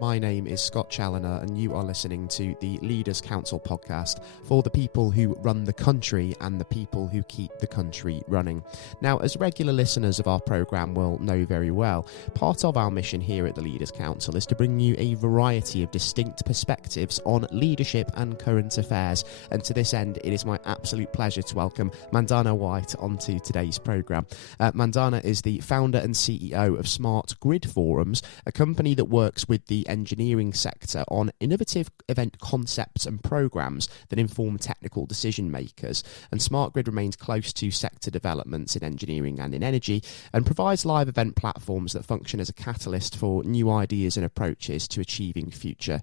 My name is Scott Challoner, and you are listening to the Leaders Council podcast for the people who run the country and the people who keep the country running. Now, as regular listeners of our programme will know very well, part of our mission here at the Leaders Council is to bring you a variety of distinct perspectives on leadership and current affairs. And to this end, it is my absolute pleasure to welcome Mandana White onto today's programme. Mandana is the founder and CEO of Smart Grid Forums, a company that works with the engineering sector on innovative event concepts and programs that inform technical decision makers. And Smart Grid remains close to sector developments in engineering and in energy and provides live event platforms that function as a catalyst for new ideas and approaches to achieving future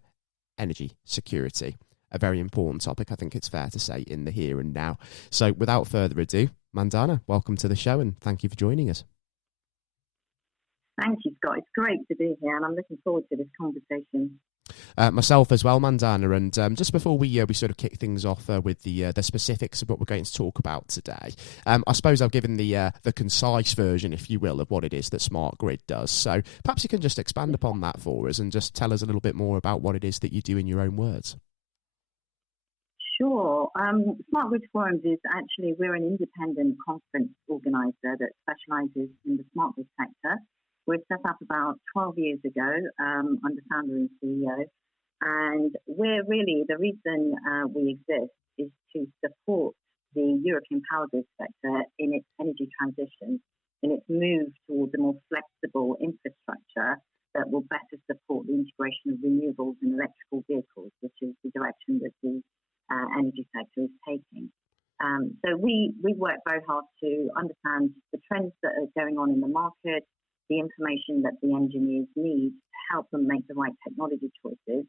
energy security. A very important topic, I think it's fair to say, in the here and now. So without further ado, Mandana, welcome to the show and thank you for joining us. Thank you, Scott. It's great to be here, and I'm looking forward to this conversation. Myself as well, Mandana. And just before we sort of kick things off with the specifics of what we're going to talk about today, I suppose I've given the concise version, if you will, of what it is that Smart Grid does. So perhaps you can just expand upon that for us and just tell us a little bit more about what it is that you do in your own words. Sure. Smart Grid Forums is actually, we're an independent conference organiser that specialises in the smart grid sector. We're set up about 12 years ago under founder and CEO, and we're really, the reason we exist is to support the European power grid sector in its energy transition, in its move towards a more flexible infrastructure that will better support the integration of renewables and electrical vehicles, which is the direction that the energy sector is taking. So we work very hard to understand the trends that are going on in the market, the information that the engineers need to help them make the right technology choices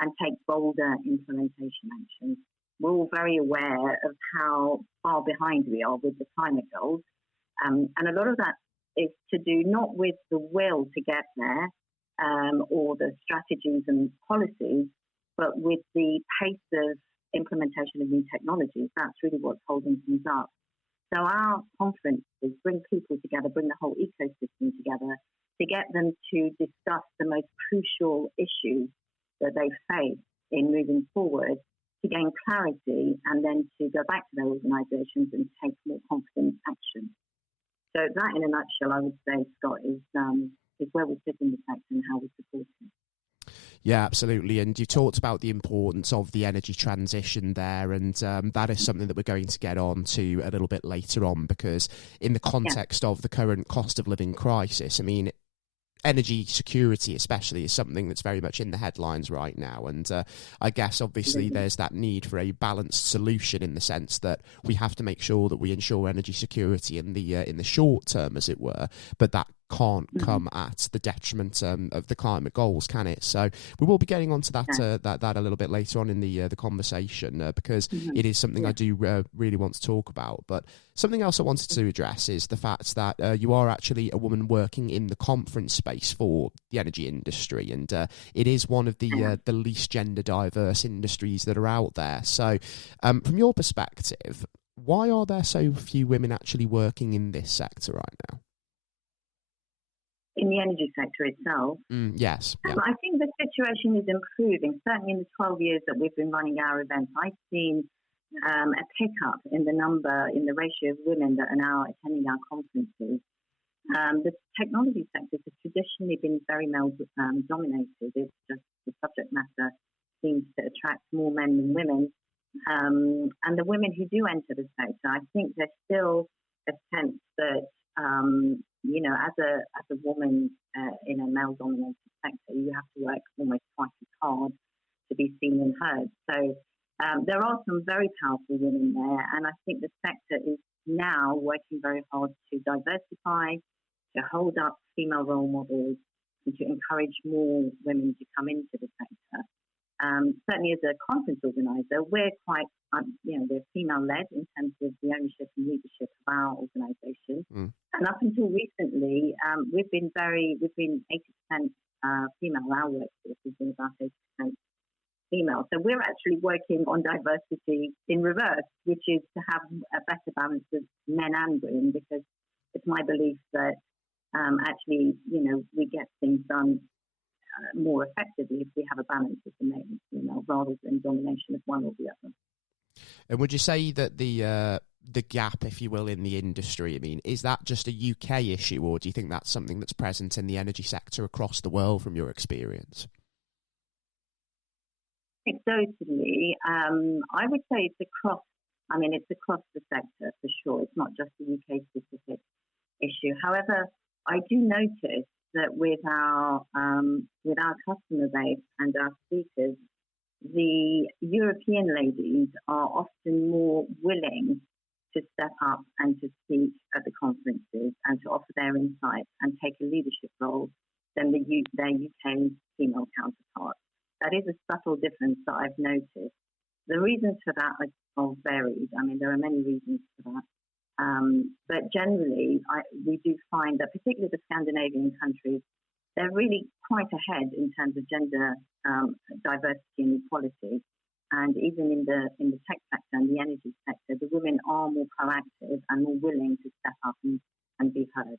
and take bolder implementation actions. We're all very aware of how far behind we are with the climate goals. And a lot of that is to do not with the will to get there or the strategies and policies, but with the pace of implementation of new technologies. That's really what's holding things up. So our conferences bring people together, bring the whole ecosystem together to get them to discuss the most crucial issues that they face in moving forward, to gain clarity and then to go back to their organisations and take more confident action. So that, in a nutshell, I would say, Scott, is where we sit in the sector and how we support it. Yeah, absolutely. And you talked about the importance of the energy transition there, and that is something that we're going to get on to a little bit later on, because in the context of the current cost of living crisis, I mean, energy security especially is something that's very much in the headlines right now. And I guess obviously there's that need for a balanced solution in the sense that we have to make sure that we ensure energy security in the short term, as it were, but that can't come at the detriment of the climate goals, can it? So we will be getting onto that a little bit later on in the conversation because it is something I do really want to talk about. But something else I wanted to address is the fact that you are actually a woman working in the conference space for the energy industry, and it is one of the least gender diverse industries that are out there. So from your perspective, why are there so few women actually working in this sector right now? In the energy sector itself? Yes. Yeah. I think the situation is improving. Certainly in the 12 years that we've been running our events, I've seen a pickup in the ratio of women that are now attending our conferences. The technology sector has traditionally been very male dominated. It's just the subject matter seems to attract more men than women. And the women who do enter the sector, I think there's still a sense that as a woman in a male-dominated sector, you have to work almost twice as hard to be seen and heard. So there are some very powerful women there, and I think the sector is now working very hard to diversify, to hold up female role models, and to encourage more women to come into the sector. Certainly as a conference organiser, we're quite, we're female-led in terms of the ownership and leadership of our organisation. And up until recently, we've been 80% female. Our workforce has been about 80% female. So we're actually working on diversity in reverse, which is to have a better balance of men and women, because it's my belief that actually, we get things done more effectively if we have a balance of the male and female rather than domination of one or the other. And would you say that the gap, if you will, in the industry, I mean, is that just a UK issue, or do you think that's something that's present in the energy sector across the world from your experience? Anecdotally, I would say it's across the sector for sure. It's not just a UK specific issue. However, I do notice that with our customer base and our speakers, the European ladies are often more willing to step up and to speak at the conferences and to offer their insights and take a leadership role than their UK female counterparts. That is a subtle difference that I've noticed. The reasons for that are varied. I mean, there are many reasons for that. But generally, we do find that particularly the Scandinavian countries, they're really quite ahead in terms of gender diversity and equality. And even in the tech sector and the energy sector, the women are more proactive and more willing to step up and be heard.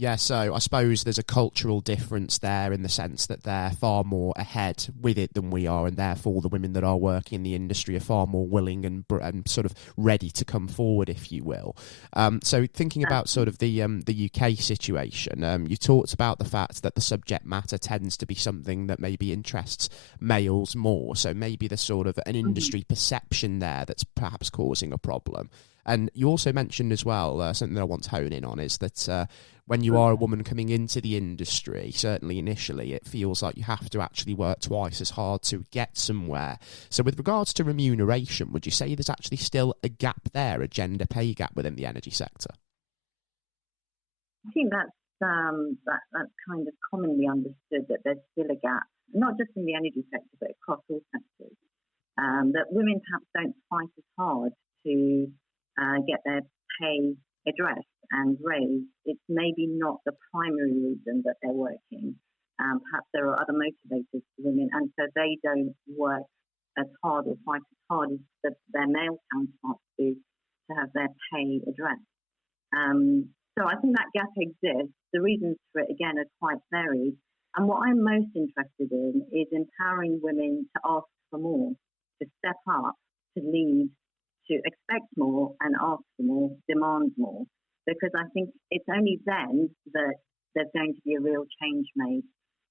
Yeah, so I suppose there's a cultural difference there in the sense that they're far more ahead with it than we are, and therefore the women that are working in the industry are far more willing and sort of ready to come forward, if you will. So thinking about sort of the UK situation, you talked about the fact that the subject matter tends to be something that maybe interests males more, so maybe there's sort of an industry perception there that's perhaps causing a problem. And you also mentioned as well, something that I want to hone in on is that when you are a woman coming into the industry, certainly initially, it feels like you have to actually work twice as hard to get somewhere. So with regards to remuneration, would you say there's actually still a gap there, a gender pay gap within the energy sector? I think that's kind of commonly understood, that there's still a gap, not just in the energy sector, but across all sectors. That women perhaps don't fight as hard to get their pay addressed and raised. It's maybe not the primary reason that they're working. Perhaps there are other motivators for women, and so they don't work as hard or fight as hard as their male counterparts do to have their pay addressed. So I think that gap exists. The reasons for it, again, are quite varied. And what I'm most interested in is empowering women to ask for more, to step up, to lead, to expect more and ask for more, demand more, because I think it's only then that there's going to be a real change made.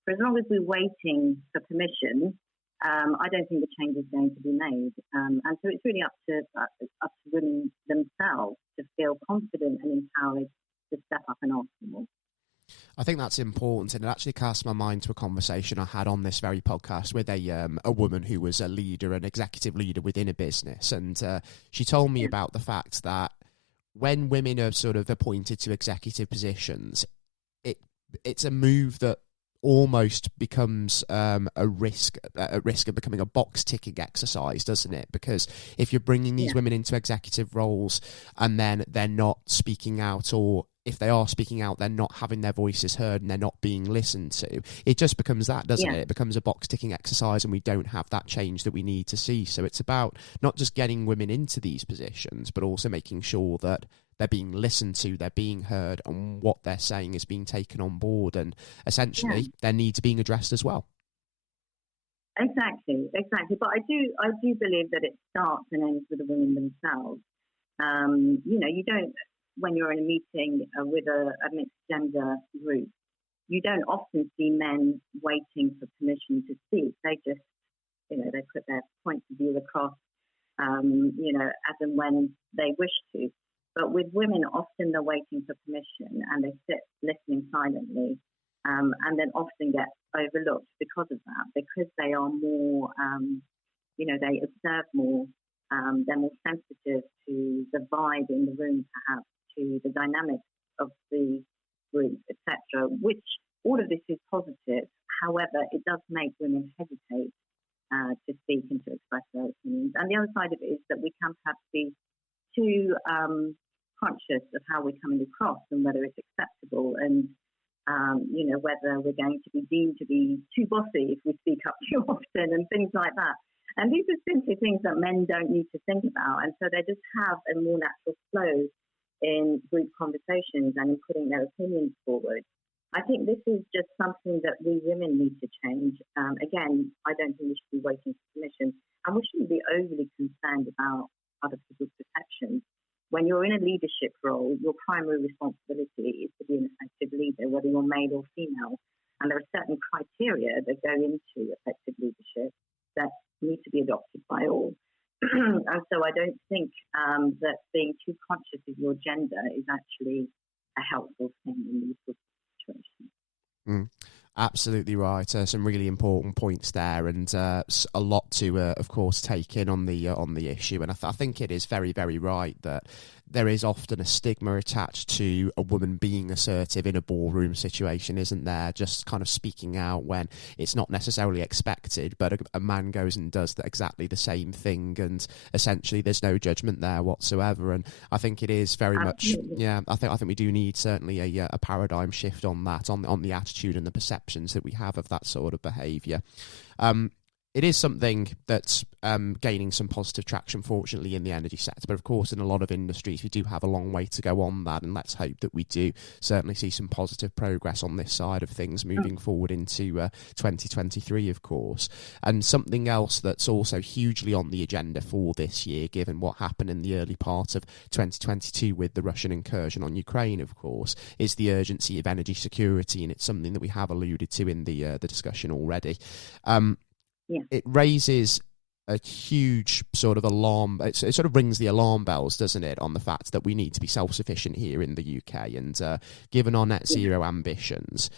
For as long as we're waiting for permission, I don't think the change is going to be made. And so it's really up to women themselves to feel confident and empowered to step up and ask for more. I think that's important, and it actually cast my mind to a conversation I had on this very podcast with a woman who was a leader, an executive leader within a business, and she told me about the fact that when women are sort of appointed to executive positions, it's a move that almost becomes a risk of becoming a box ticking exercise, doesn't it? Because if you're bringing these women into executive roles and then they're not speaking out, or if they are speaking out, they're not having their voices heard and they're not being listened to, it just becomes that, doesn't it? It becomes a box ticking exercise, and we don't have that change that we need to see. So it's about not just getting women into these positions, but also making sure that they're being listened to, they're being heard, and what they're saying is being taken on board, and essentially their needs being addressed as well. Exactly. But I do believe that it starts and ends with the women themselves. You don't, when you're in a meeting with a mixed gender group, you don't often see men waiting for permission to speak. They just, they put their points of view across, as and when they wish to. But with women, often they're waiting for permission and they sit listening silently, and then often get overlooked because of that, because they are more, they observe more, they're more sensitive to the vibe in the room, perhaps, to the dynamics of the group, etc., which all of this is positive. However, it does make women hesitate to speak and to express their opinions. And the other side of it is that we can perhaps be too conscious of how we're coming across and whether it's acceptable, and whether we're going to be deemed to be too bossy if we speak up too often and things like that. And these are simply things that men don't need to think about, and so they just have a more natural flow in group conversations and in putting their opinions forward. I think this is just something that we women need to change. Again, I don't think we should be waiting for permission, and we shouldn't be overly concerned about other people's perceptions. When you're in a leadership role, your primary responsibility is to be an effective leader, whether you're male or female. And there are certain criteria that go into effective leadership that need to be adopted by all. And so I don't think that being too conscious of your gender is actually a helpful thing in these sorts of situations. Absolutely right. Some really important points there, and a lot to, of course, take in on the issue. And I think it is very, very right that there is often a stigma attached to a woman being assertive in a ballroom situation, isn't there? Just kind of speaking out when it's not necessarily expected, but a man goes and does exactly the same thing, and essentially there's no judgment there whatsoever. And I think it is very Absolutely. much, yeah. I think we do need certainly a paradigm shift on that, on the attitude and the perceptions that we have of that sort of behaviour. It is something that's gaining some positive traction, fortunately, in the energy sector. But of course, in a lot of industries, we do have a long way to go on that. And let's hope that we do certainly see some positive progress on this side of things moving forward into 2023, of course. And something else that's also hugely on the agenda for this year, given what happened in the early part of 2022 with the Russian incursion on Ukraine, of course, is the urgency of energy security. And it's something that we have alluded to in the discussion already. Yeah. It raises a huge sort of alarm. It sort of rings the alarm bells, doesn't it, on the fact that we need to be self-sufficient here in the UK. And given our net zero ambitions,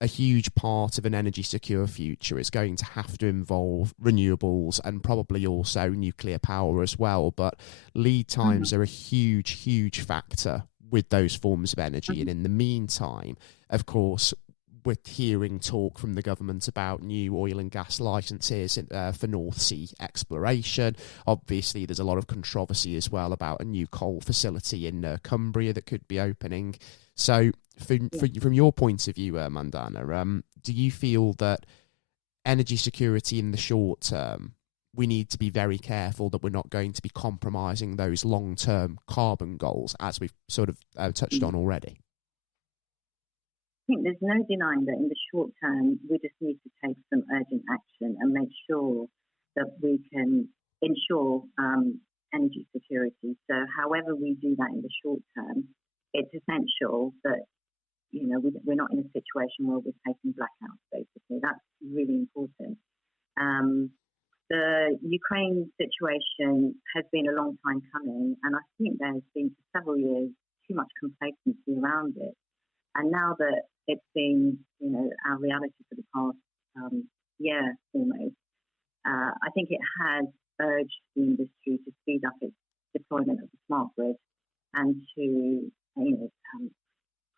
a huge part of an energy secure future is going to have to involve renewables and probably also nuclear power as well. But lead times are a huge, huge factor with those forms of energy. And in the meantime, of course, we're hearing talk from the government about new oil and gas licenses for North Sea exploration. Obviously, there's a lot of controversy as well about a new coal facility in Cumbria that could be opening. So from your point of view, Mandana, do you feel that energy security in the short term, we need to be very careful that we're not going to be compromising those long-term carbon goals, as we've sort of touched on already? I think there's no denying that in the short term, we just need to take some urgent action and make sure that we can ensure energy security. So however we do that in the short term, it's essential that, we're not in a situation where we're taking blackouts, basically. That's really important. The Ukraine situation has been a long time coming, and I think there's been for several years too much complacency around it. And now that it's been, our reality for the past year almost, I think it has urged the industry to speed up its deployment of the smart grid and to,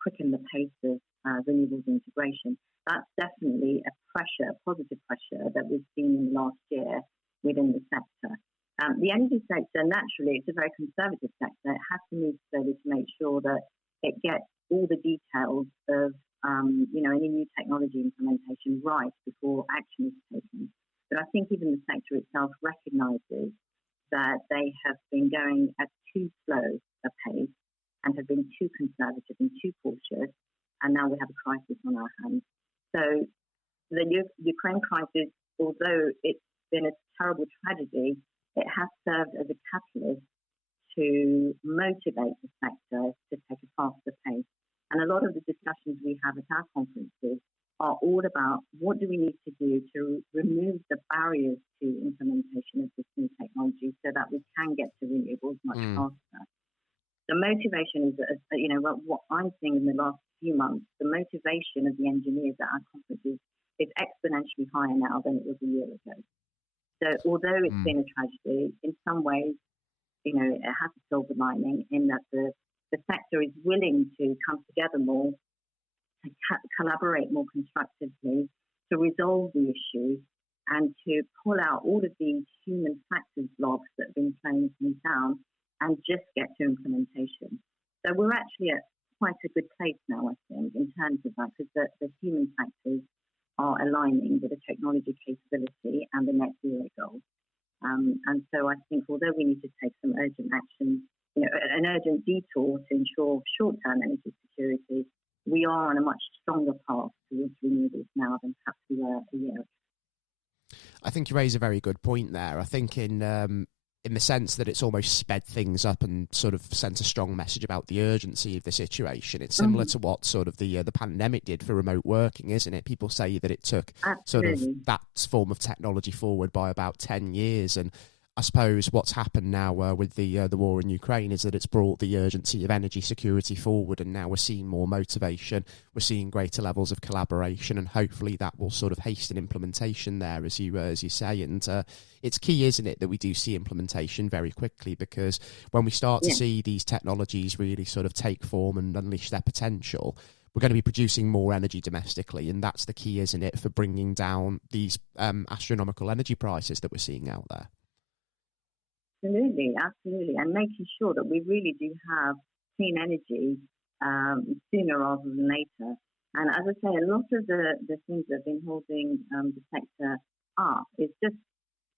quicken the pace of renewables integration. That's definitely a positive pressure that we've seen in the last year within the sector. The energy sector, naturally, it's a very conservative sector. It has to move slowly to make sure that it gets all the details of, any new technology implementation right before action is taken. But I think even the sector itself recognises that they have been going at too slow a pace and have been too conservative and too cautious, and now we have a crisis on our hands. So the Ukraine crisis, although it's been a terrible tragedy, it has served as a catalyst to motivate the sector to take a faster pace. And a lot of the discussions we have at our conferences are all about what do we need to do to remove the barriers to implementation of this new technology so that we can get to renewables much faster. The motivation is, what I'm seeing in the last few months, the motivation of the engineers at our conferences is exponentially higher now than it was a year ago. So although it's been a tragedy, in some ways, it has a silver lining in that the sector is willing to come together more, to collaborate more constructively, to resolve the issues, and to pull out all of these human factors blocks that have been slowing things down and just get to implementation. So we're actually at quite a good place now, I think, in terms of that, because the human factors are aligning with the technology capability and the net zero goals. And so I think although we need to take some urgent action, an urgent detour to ensure short-term energy security, we are on a much stronger path towards renewables now than perhaps we were a year ago. I think you raise a very good point there. I think in the sense that it's almost sped things up and sort of sent a strong message about the urgency of the situation. It's similar to what sort of the pandemic did for remote working, isn't it? People say that it took sort of that form of technology forward by about 10 years. And I suppose what's happened now with the war in Ukraine is that it's brought the urgency of energy security forward, and now we're seeing more motivation, we're seeing greater levels of collaboration, and hopefully that will sort of hasten implementation there, as you say. And it's key, isn't it, that we do see implementation very quickly, because when we start to see these technologies really sort of take form and unleash their potential, we're going to be producing more energy domestically, and that's the key, isn't it, for bringing down these astronomical energy prices that we're seeing out there. Absolutely, and making sure that we really do have clean energy sooner rather than later. And as I say, a lot of the things that have been holding the sector up is just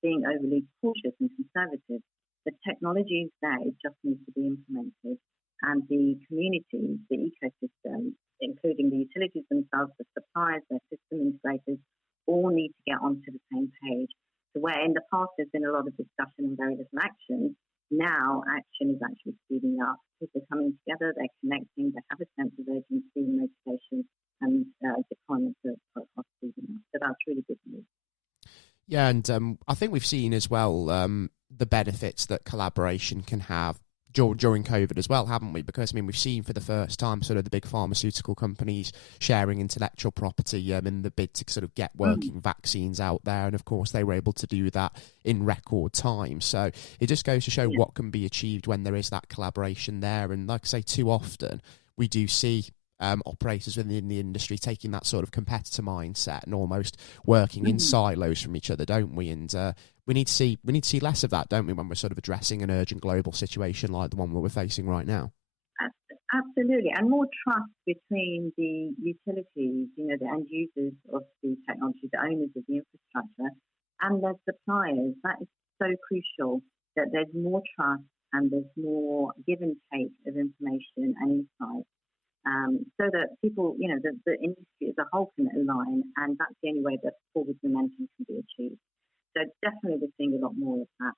being overly cautious and conservative. The technology is there, it just needs to be implemented. And the communities, the ecosystem, including the utilities themselves, the suppliers, their system integrators, all need to get onto the same page. So where in the past there's been a lot of discussion and very little action, now action is actually speeding up. People are coming together, they're connecting, they have a sense of urgency and motivation, and deployments are speeding up. So that's really good news. Yeah, and I think we've seen as well the benefits that collaboration can have during COVID as well, haven't we? Because, I mean, we've seen for the first time sort of the big pharmaceutical companies sharing intellectual property in the bid to sort of get working vaccines out there. And, of course, they were able to do that in record time. So it just goes to show what can be achieved when there is that collaboration there. And like I say, too often we do see operators within the industry taking that sort of competitor mindset and almost working in silos from each other, don't we? And we need to see less of that, don't we, when we're sort of addressing an urgent global situation like the one that we're facing right now? Absolutely, and more trust between the utilities, the end users of the technology, the owners of the infrastructure, and their suppliers. That is so crucial, that there's more trust and there's more give and take of information and insight. So that people, the industry as a whole can align, and that's the only way that forward momentum can be achieved. So definitely we're seeing a lot more of that.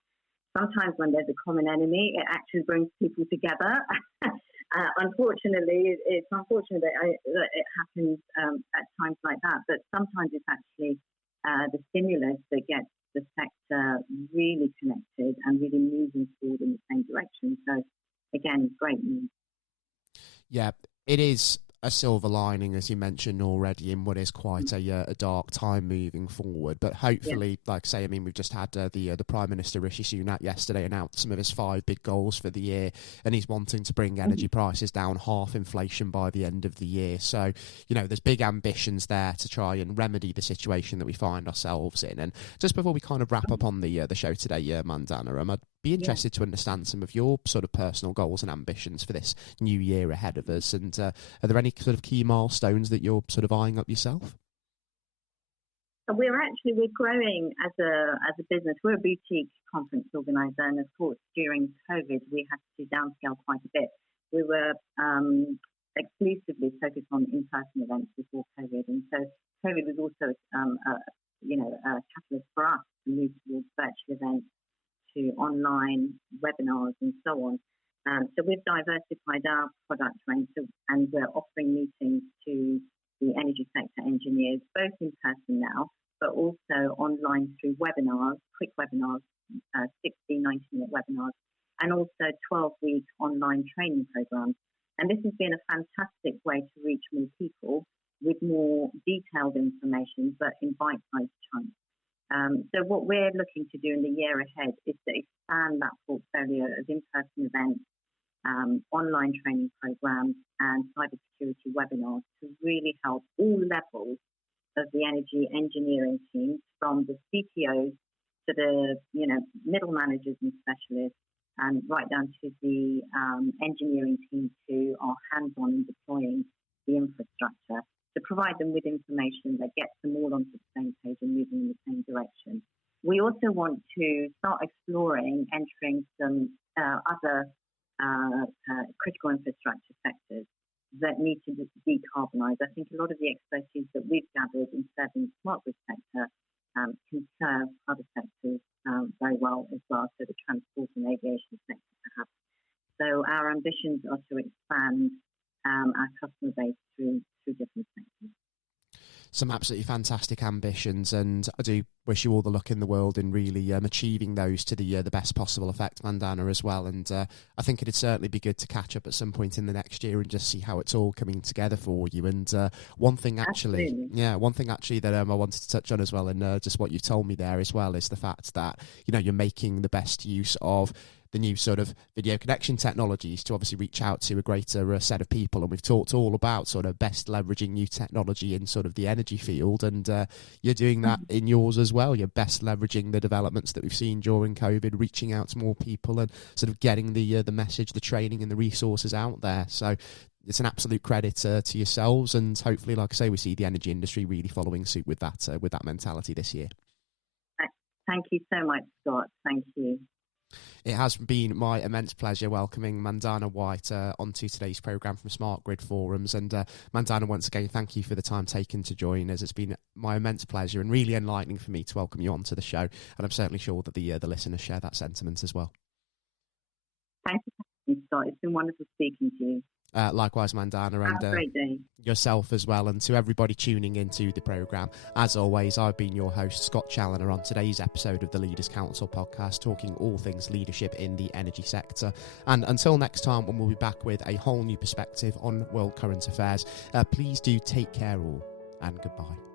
Sometimes when there's a common enemy, it actually brings people together. Unfortunately, it's unfortunate that it happens at times like that, but sometimes it's actually the stimulus that gets the sector really connected and really moving forward in the same direction. So again, great news. Yeah, it is a silver lining, as you mentioned already, in what is quite a dark time moving forward. But hopefully, like I say, I mean, we've just had the Prime Minister Rishi Sunak yesterday announce some of his 5 big goals for the year, and he's wanting to bring energy prices down half inflation by the end of the year. So, there's big ambitions there to try and remedy the situation that we find ourselves in. And just before we kind of wrap up on the show today, Mandana, I'd be interested to understand some of your sort of personal goals and ambitions for this new year ahead of us. And are there any sort of key milestones that you're sort of eyeing up yourself? We're growing as a business. We're a boutique conference organizer, and of course during COVID we had to downscale quite a bit. We were exclusively focused on in-person events before COVID, and so COVID was also a catalyst for us to move towards virtual events, to online webinars and so on. So we've diversified our product range, and we're offering meetings to the energy sector engineers, both in person now, but also online through webinars, quick webinars, 60, 90-minute webinars, and also 12-week online training programs. And this has been a fantastic way to reach more people with more detailed information, but in bite-sized chunks. So what we're looking to do in the year ahead is to expand that portfolio of in-person events, online training programs, and cybersecurity webinars to really help all levels of the energy engineering teams, from the CTOs to the middle managers and specialists, and right down to the engineering teams who are hands-on in deploying the infrastructure, to provide them with information that gets them all onto the same page and moving in the same direction. We also want to start exploring entering some other critical infrastructure sectors that need to decarbonise. I think a lot of the expertise that we've gathered in serving the smart grid sector can serve other sectors very well as well, so the transport and aviation sector perhaps. So our ambitions are to expand our customer base through different sectors. Some absolutely fantastic ambitions, and I do wish you all the luck in the world in really achieving those to the best possible effect, Mandana, as well. And I think it'd certainly be good to catch up at some point in the next year and just see how it's all coming together for you. And one thing actually that I wanted to touch on as well, and just what you've told me there as well, is the fact that you're making the best use of the new sort of video connection technologies to obviously reach out to a greater set of people. And we've talked all about sort of best leveraging new technology in sort of the energy field, and you're doing that in yours as well. You're best leveraging the developments that we've seen during COVID, reaching out to more people and sort of getting the message, the training and the resources out there. So it's an absolute credit to yourselves, and hopefully, like I say, we see the energy industry really following suit with that mentality this year. Thank you so much, Scott. Thank you. It has been my immense pleasure welcoming Mandana White onto today's programme from Smart Grid Forums. And Mandana, once again, thank you for the time taken to join us. It's been my immense pleasure and really enlightening for me to welcome you onto the show. And I'm certainly sure that the listeners share that sentiment as well. Thank you, Scott. It's been wonderful speaking to you. Likewise, Mandana, Have a great day. Yourself as well, and to everybody tuning into the programme. As always, I've been your host, Scott Challoner, on today's episode of the Leaders Council podcast, talking all things leadership in the energy sector. And until next time, when we'll be back with a whole new perspective on world current affairs, please do take care all, and goodbye.